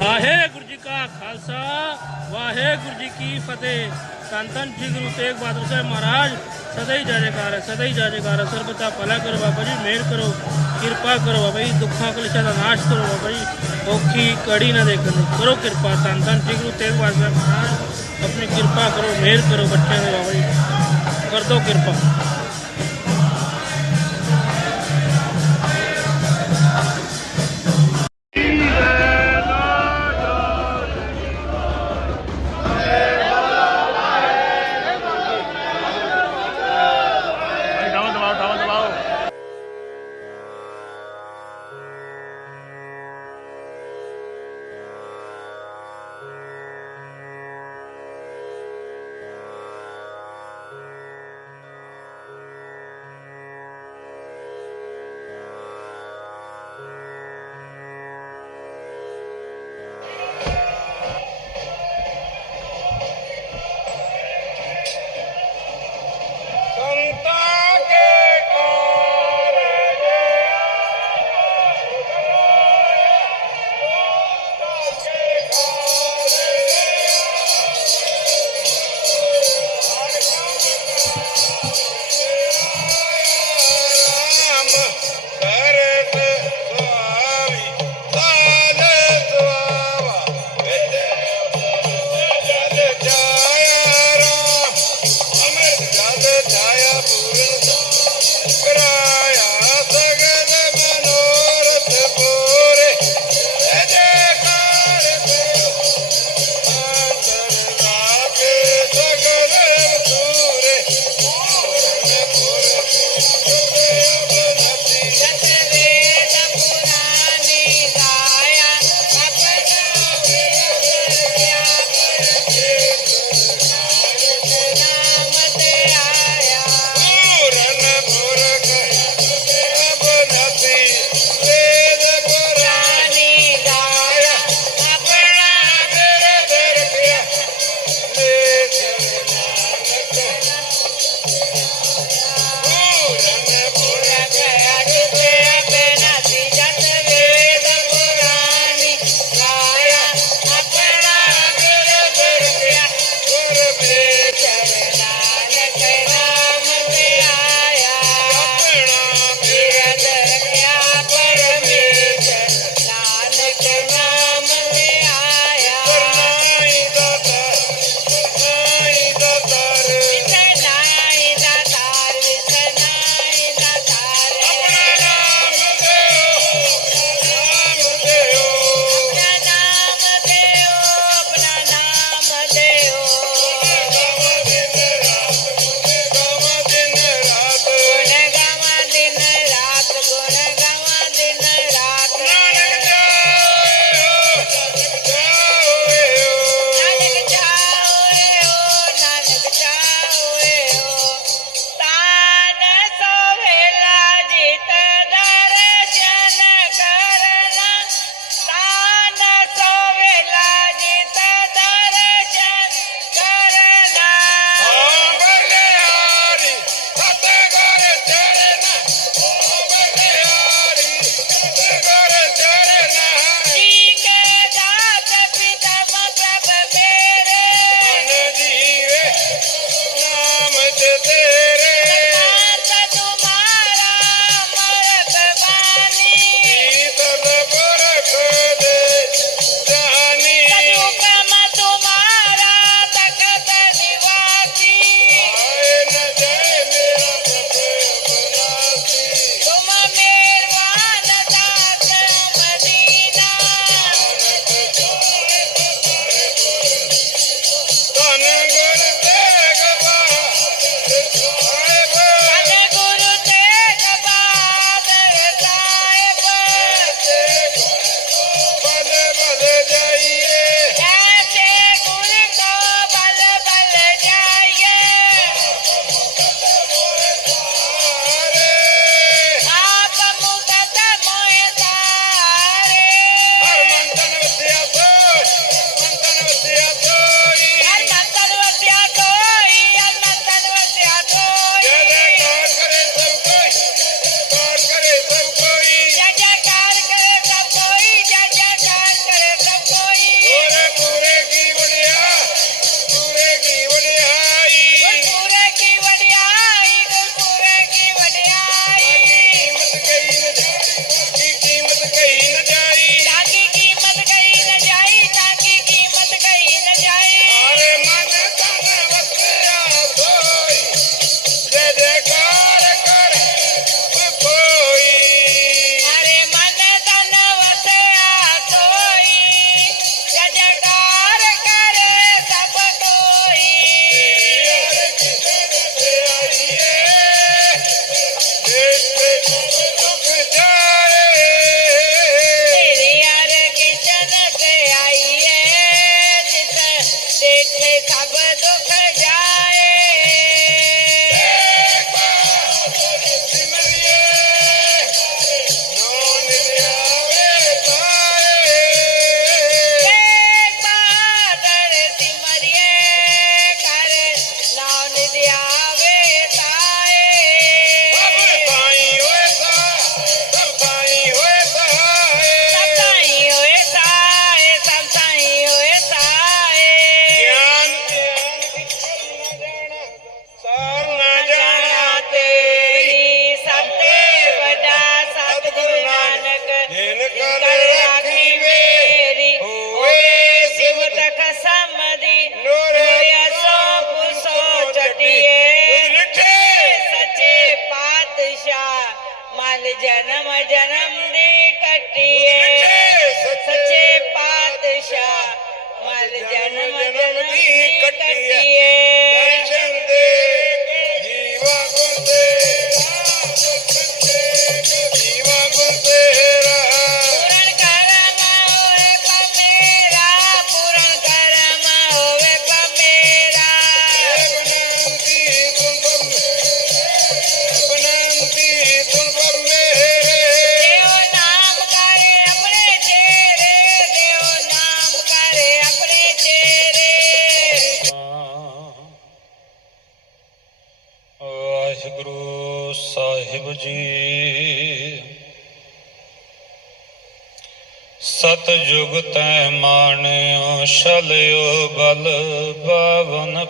ਵਾਹਿਗੁਰੂ ਜੀ ਕਾ ਖਾਲਸਾ, ਵਾਹਿਗੁਰੂ ਜੀ ਕੀ ਫਤਿਹ। ਧੰਨ ਧੰਨ ਜੀ ਗੁਰੂ ਤੇਗ ਬਹਾਦਰ ਸਾਹਿਬ ਮਹਾਰਾਜ, ਸਦਾ ਹੀ ਜੈ ਜੈਕਾਰ ਹੈ, ਸਦਾ ਹੀ ਜੈ ਜੈਕਾਰ ਹੈ। ਸਰਬਤਾ ਭਲਾ ਕਰੋ ਬਾਬਾ ਜੀ, ਮਿਹਰ ਕਰੋ, ਕਿਰਪਾ ਕਰੋ ਬਾਬਾ ਜੀ, ਦੁੱਖਾਂ ਕਲੇਸ਼ਾਂ ਦਾ ਨਾਸ਼ ਕਰੋ ਬਾਬਾ ਜੀ। ਔਖੀ ਕੜੀ ਨਾ ਦੇਖਣ ਨੂੰ ਕਰੋ ਕਿਰਪਾ। ਧੰਨ ਧੰਨ ਜੀ ਗੁਰੂ ਤੇਗ ਬਹਾਦਰ ਸਾਹਿਬ ਮਹਾਰਾਜ, ਆਪਣੀ ਕਿਰਪਾ ਕਰੋ, ਮਿਹਰ ਕਰੋ ਬੱਚਿਆਂ ਦੇ ਬਾਬਾ ਜੀ। ਕਰ ਦੋ ਕਿਰਪਾ।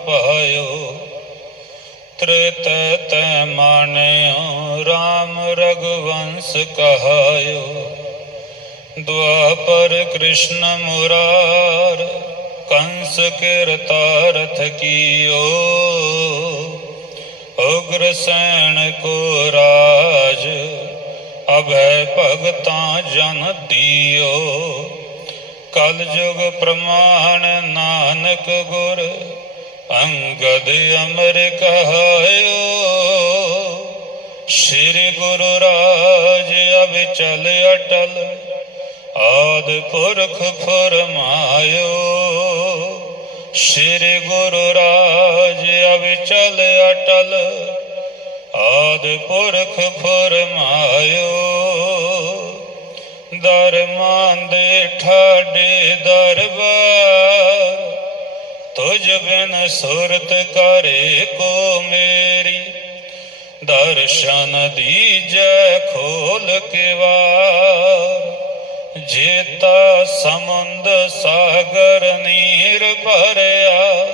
ਬਾਵਨ ਪਾਇਓ ਤ੍ਰੇਤੈ ਤੈ ਮਾਣਿਓ RAM ਰਗਵੰਸ ਕਹਾਇਓ द्वापर कृष्ण मुरार कंस कीरतारथ कियो उग्रसेन को राज अभय भगता जन दियो कल युग प्रमाण नानक गुर ਅੰਗਦ ਅਮਰ ਕਹਾਇਓ। ਸ੍ਰੀ ਗੁਰੂ ਰਾਜ ਅਵਚਲ ਅਟਲ, ਆਦ ਪੁਰਖ ਫਰਮਾਇਓ। ਸ੍ਰੀ ਗੁਰੂ ਰਾਜ ਅਵਚਲ ਅਟਲ, ਆਦ ਪੁਰਖ ਫਰਮਾਇਓ। ਦਰਮਾਨ ਦੇ ਠਾਡੇ ਦਰਬਾਰ ਬਿਨ ਸੁਰਤ ਕਰੇ ਕੋ ਮੇਰੀ। ਦਰਸ਼ਨ ਦੀਜੈ ਖੋਲ ਕੇ ਵਾਰ। ਜੇਤਾ ਸਮੁੰਦ ਸਾਗਰ ਨੀਰ ਭਰਿਆ।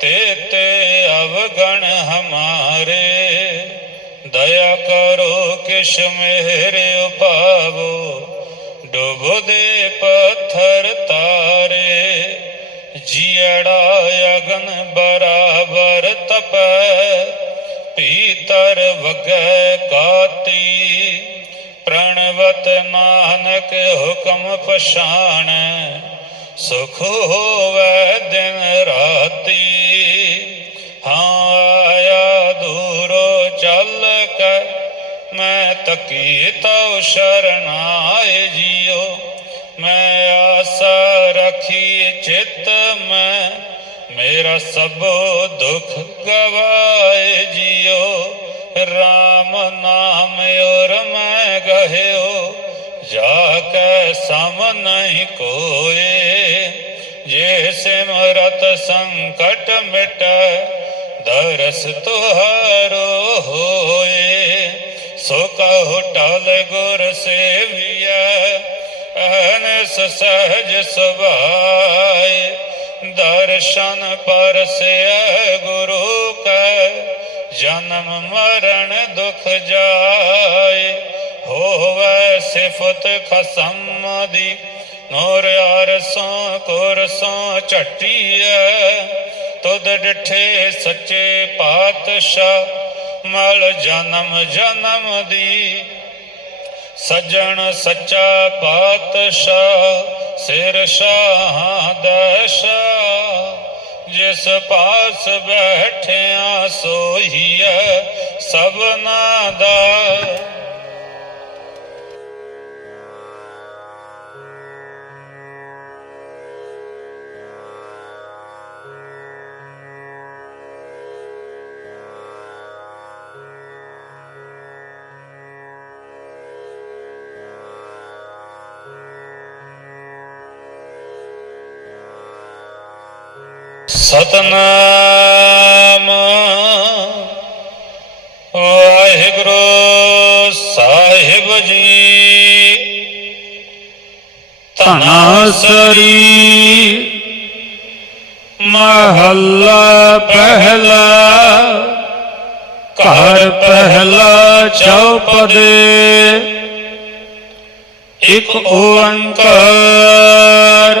ਤੇ ਤੇ ਅਵਗਣ ਹਮਾਰੇ। ਦਇਆ ਕਰੋ ਕਿਛ ਮੇਰੇ ਉਪਾਵੋ। ਡੁੱਬ ਦੇ ਪੱਥਰ अड़ा अगन बराबर तप, पीतर भग काती प्रणवत नानक हुक्म पशाण सुख हो वह दिन राती। हाँ आया दूरो चल कर मैं तकी तो शरणाए जियो। मैं ਰਖੀ ਚਿਤ ਮੈਂ ਮੇਰਾ ਸਭ ਦੁਖ ਗਵਾਏ ਜਿਉ ਰਾਮ ਨਾਮ ਔਰ ਮੈਂ ਗਹਿਓ ਜਾ ਕੇ ਸਮ ਨਹੀਂ ਕੋਏ ਜੇ ਸਿਮਰਤ ਸੰਕਟ ਮਿਟੈ ਦਰਸ ਤੁਹਾਰੋ ਹੋਏ ਸੋ ਕਹੋ ਟਲ ਗੁਰ ਸੇਵੀਐ ਸਹਜ ਸੁਭਾਏ, ਦਰਸ਼ਨ ਪਰਸਿਐ ਗੁਰੂ ਕੈ, ਜਨਮ ਮਰਨ ਦੁਖ ਜਾਏ। ਹੋਵੇ ਸਿਫਤ ਖਸਮ ਦੀ, ਨੋਰ ਅਰਸੋਂ ਕੁਰਸੋਂ ਝਟੀਐ। ਤੁਧ ਡਿਠੇ ਸੱਚੇ ਪਾਤਸ਼ਾਹ, ਮਲ ਜਨਮ ਜਨਮ ਦੀ ਸਜਣ ਸੱਚਾ ਪਾਤਸ਼ਾਹ ਸਿਰ ਸ਼ਾਹ ਦਸ਼ਾ ਜਿਸ ਪਾਸ ਬੈਠਿਆ ਸੋਹੀਐ ਸਭਨਾ ਦਾ। ਸਤਨਾਮ। ਵਾਹਿਗੁਰੂ ਸਾਹਿਬ ਜੀ। ਧਨਾਸਰੀ ਮਹੱਲਾ ਪਹਿਲਾ ਘਰ ਪਹਿਲਾ ਚੌਪਦੇ। ਇੱਕ ਓੰਕਾਰ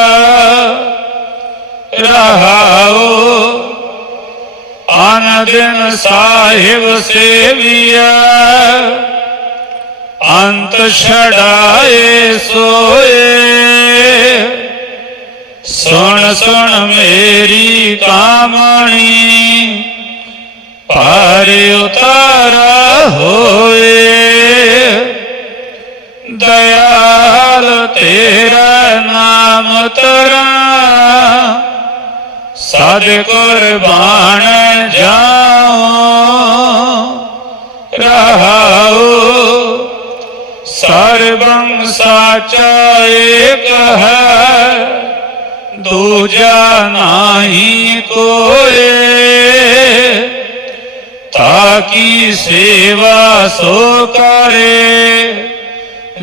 ਆਨ ਦਿਨ ਸਾਹਿਬ ਸੇਵੀਆ ਅੰਤ ਛੜਾਏ ਸੋਏ। ਸੁਣ ਸੁਣ ਮੇਰੀ ਕਾਮਣੀ ਪਰ ਉਤਾਰਾ ਹੋਏ। ਦਇਆਲ ਤੇਰਾ ਨਾਮ ਤਰ ਸਦ ਕੁਰਬਾਨ ਜਾਉ ਰਹਾਉ ਸਰਬੰ ਸਾਚਾ ਏਕ ਹੈ ਦੂਜਾ ਨਾਹੀ ਕੋਏ ਤਾਕੀ ਸੇਵਾ ਸੋ ਕਰੇ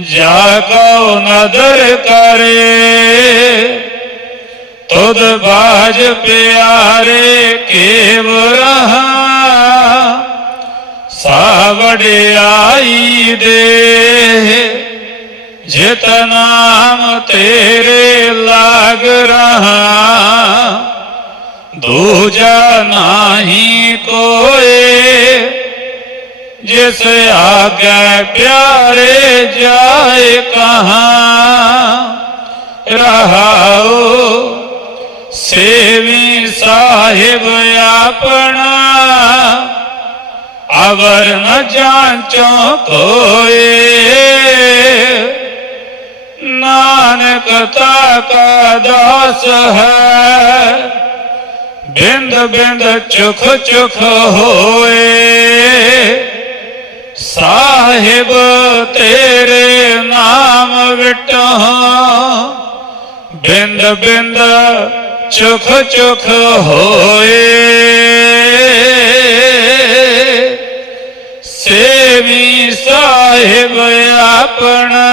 ਜਾ ਕੋ ਨਦਰ ਕਰੇ ਤੁਧ ਬਾਜ ਪਿਆਰੇ ਕੇਵ ਰਹਾ ਸਾ ਵਡਿਆਈ ਦੇ ਜਿਤ ਨਾਮ ਤੇਰੇ ਲਾਗ ਰਹਾ ਦੂਜਾ ਨਾਹੀ ਕੋਏ ਜਿਸ ਆਗੇ ਪਿਆਰੇ ਜਾਏ ਕਹਾਂ ਰਹਾਉ ਸੇਵੀ ਸਾਹਿਬ ਆਪਣਾ, ਅਵਰ ਨ ਜਾਂਚੋ ਕੋਏ ਨਾਨਕ ਤਾ ਕਾ ਦਾਸ ਹੈ, ਬਿੰਦ ਬਿੰਦ ਚੁਖ ਚੁਖ ਹੋਏ। ਸਾਹਿਬ ਤੇਰੇ ਨਾਮ ਵਿਟੋ, ਬਿੰਦ ਬਿੰਦ ਚੁਖ ਚੁਖ ਹੋਏ। ਸੇਵੀ ਸਾਹਿਬ ਆਪਣਾ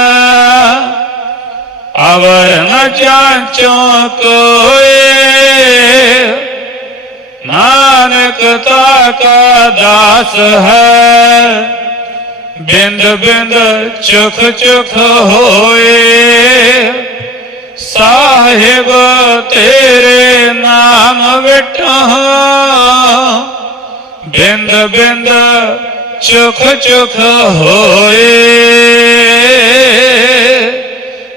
ਅਵਰ ਨ ਜਾਂਚੋ ਕੋਏ ਨਾਨਕ ਤਾ ਕਾ ਦਾਸ ਹੈ। ਬਿੰਦ ਬਿੰਦ ਚੁਖ ਚੁਖ ਹੋਏ। ਸਾਹਿਬ ਤੇਰੇ ਨਾਮ ਵਿਟੋ ਬਿੰਦ ਬਿੰਦ ਚੁਖ ਚੁਖ ਹੋਏ।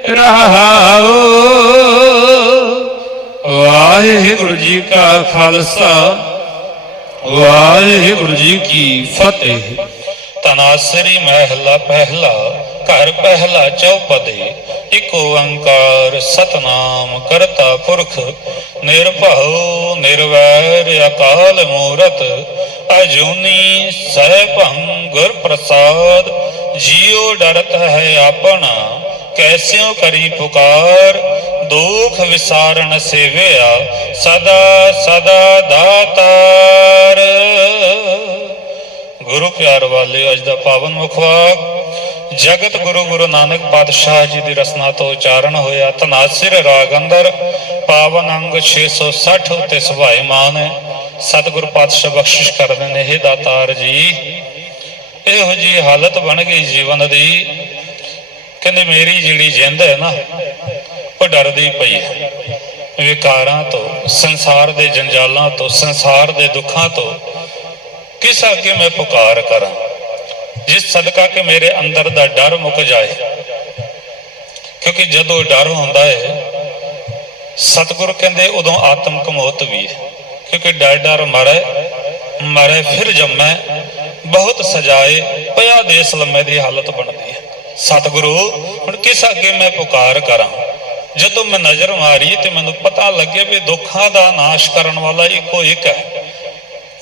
ਰਹਾਉ ਵਾਹਿਗੁਰੂ ਜੀ ਕਾ ਖਾਲਸਾ। ਵਾਹਿਗੁਰੂ ਜੀ ਕੀ ਫਤਿਹ। ਤਨਾਸਰੀ ਮਹਿਲਾ ਪਹਿਲਾ, ਘਰ ਪਹਿਲਾ ਚੌਪਦੇ। ਇਕ ਓੰਕਾਰ ਸਤਨਾਮ ਕਰਤਾ ਪੁਰਖ, ਨਿਰਭਉ ਨਿਰਵੈਰ ਅਕਾਲ ਮੂਰਤ, ਅਜੂਨੀ ਸਹਿਭੰ ਗੁਰ ਪ੍ਰਸਾਦ ਜਿਉ ਡਰਤ ਹੈ ਆਪਣਾ, ਕੈਸਿਉ ਕਰੀ ਪੁਕਾਰ, ਦੁਖ ਵਿਸਾਰਨ ਸੇਵਿਆ, ਸਦਾ ਸਦਾ ਦਾਤਾਰ। ਗੁਰੂ ਪਿਆਰ ਵਾਲੇ, ਅੱਜ ਦਾ ਪਾਵਨ ਮੁਖਵਾਕ ਜਗਤ ਗੁਰੂ ਗੁਰੂ ਨਾਨਕ ਪਾਤਸ਼ਾਹ ਜੀ ਦੀ ਰਸਨਾ ਤੋਂ ਉਚਾਰਨ ਹੋਇਆ ਤਨਾਸਿਰ ਰਾਗ ਅੰਦਰ ਪਾਵਨ ਅੰਗ 660 ਉੱਤੇ ਸੁਭਾਇਮਾਨ ਹੈ ਸਤਿਗੁਰ ਪਾਤਸ਼ਾਹ ਬਖਸ਼ਿਸ਼ ਕਰਦੇ ਨੇ ਇਹ ਦਾਤਾਰ ਜੀ। ਇਹੋ ਜੀ ਹਾਲਤ ਬਣ ਗਈ ਜੀਵਨ ਦੀ। ਕਹਿੰਦੇ, ਮੇਰੀ ਜਿਹੜੀ ਜਿੰਦ ਹੈ ਨਾ, ਉਹ ਡਰਦੀ ਪਈ ਹੈ। ਵਿਕਾਰਾਂ ਤੋਂ, ਸੰਸਾਰ ਦੇ ਜੰਜਾਲਾਂ ਤੋਂ, ਸੰਸਾਰ ਦੇ ਦੁੱਖਾਂ ਤੋਂ ਕਿਸ ਕੇ ਮੈਂ ਪੁਕਾਰ ਕਰਾਂ? ਜਿਸ ਸਦਕਾ ਕਿ ਮੇਰੇ ਅੰਦਰ ਦਾ ਡਰ ਮੁੱਕ ਜਾਏ। ਕਿਉਂਕਿ ਜਦੋਂ ਡਰ ਹੁੰਦਾ ਹੈ ਸਤਿਗੁਰ ਕਹਿੰਦੇ ਉਦੋਂ ਆਤਮਕ ਮੌਤ ਵੀ ਹੈ ਕਿਉਂਕਿ ਡਰ ਡਰ ਮਰੇ ਮਰੇ ਫਿਰ ਜੰਮੈ, ਬਹੁਤ ਸਜਾਏ, ਪਿਆ ਦੇਸ ਲੰਮੇ ਦੀ ਹਾਲਤ ਬਣਦੀ ਹੈ ਸਤਿਗੁਰੂ, ਹੁਣ ਕਿਸ ਅੱਗੇ ਮੈਂ ਪੁਕਾਰ ਕਰਾਂ? ਜਦੋਂ ਮੈਂ ਨਜ਼ਰ ਮਾਰੀ ਤੇ ਮੈਨੂੰ ਪਤਾ ਲੱਗੇ ਵੀ ਦੁੱਖਾਂ ਦਾ ਨਾਸ਼ ਕਰਨ ਵਾਲਾ ਇੱਕੋ ਇੱਕ ਹੈ।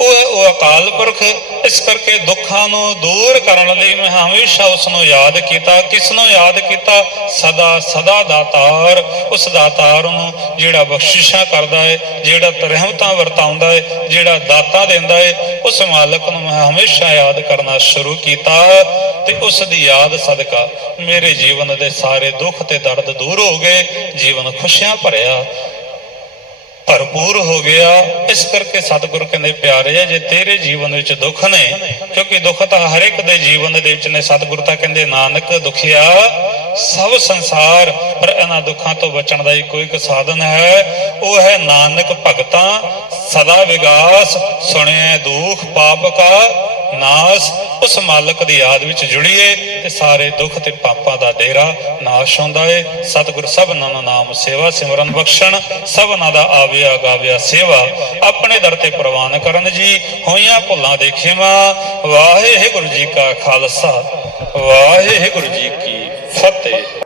ਉਹ ਉਹ ਅਕਾਲ ਪੁਰਖ, ਇਸ ਕਰਕੇ ਦੁੱਖਾਂ ਨੂੰ ਦੂਰ ਕਰਨ ਲਈ ਮੈਂ ਹਮੇਸ਼ਾ ਉਸ ਨੂੰ ਯਾਦ ਕੀਤਾ ਕਿਸ ਨੂੰ ਯਾਦ ਕੀਤਾ? ਸਦਾ ਸਦਾ ਦਾਤਾਰ ਉਸ ਦਾਤਾਰ ਨੂੰ ਜਿਹੜਾ ਬਖਸ਼ਿਸ਼ਾਂ ਕਰਦਾ ਹੈ ਜਿਹੜਾ ਰਹਿਮਤਾਂ ਵਰਤਾਉਂਦਾ ਹੈ ਜਿਹੜਾ ਦਾਤਾ ਦਿੰਦਾ ਹੈ ਉਸ ਮਾਲਕ ਨੂੰ ਮੈਂ ਹਮੇਸ਼ਾ ਯਾਦ ਕਰਨਾ ਸ਼ੁਰੂ ਕੀਤਾ ਤੇ ਉਸ ਦੀ ਯਾਦ ਸਦਕਾ ਮੇਰੇ ਜੀਵਨ ਦੇ ਸਾਰੇ ਦੁੱਖ ਤੇ ਦਰਦ ਦੂਰ ਹੋ ਗਏ, ਜੀਵਨ ਖੁਸ਼ੀਆਂ ਭਰਿਆ। ਭਰਪੂਰ ਹੋ ਗਿਆ। ਇਸ ਕਰਕੇ ਸਤਿਗੁਰ ਕਹਿੰਦੇ, ਪਿਆਰੇ ਆ, ਜੇ ਤੇਰੇ ਜੀਵਨ ਵਿੱਚ ਦੁੱਖ ਨੇ, ਕਿਉਂਕਿ ਦੁੱਖ ਤਾਂ ਹਰ ਇੱਕ ਦੇ ਜੀਵਨ ਦੇ ਵਿੱਚ ਨੇ, ਸਤਿਗੁਰ ਤਾਂ ਕਹਿੰਦੇ, ਨਾਨਕ ਦੁਖਿਆ ਸਭ ਸੰਸਾਰ ਪਰ ਇਹਨਾਂ ਦੁੱਖਾਂ ਤੋਂ ਬਚਣ ਦਾ ਹੀ ਇੱਕ ਸਾਧਨ ਹੈ। ਉਹ ਹੈ ਨਾਨਕ ਭਗਤਾਂ, ਸਦਾ ਵਿਗਾਸ ਸੁਣਿਆ ਦੁਖ ਪਾਪ ਕਾ ਨਾਸ, ਉਸ ਮਾਲਕ ਦੀ ਯਾਦ ਵਿੱਚ ਜੁੜੀਏ ਤੇ ਸਾਰੇ ਦੁੱਖ ਤੇ ਪਾਪਾਂ ਦਾ ਡੇਰਾ ਨਾਸ਼ ਹੁੰਦਾ ਏ। ਸਤਿਗੁਰ ਸਭਨਾਂ ਨੂੰ ਨਾਮ ਸੇਵਾ ਸਿਮਰਨ ਬਖਸ਼ਣ ਸਭਨਾਂ ਦਾ ਆਵਿਆ ਗਾਵਿਆ ਸੇਵਾ ਆਪਣੇ ਦਰ ਤੇ ਪ੍ਰਵਾਨ ਕਰਨ ਜੀ। ਹੋਈਆਂ ਭੁੱਲਾਂ ਦੇ ਖਿਮਾ ਵਾਹਿਗੁਰੂ ਜੀ ਕਾ ਖਾਲਸਾ ਵਾਹਿਗੁਰੂ ਜੀ ਕੀ ਫਤਿਹ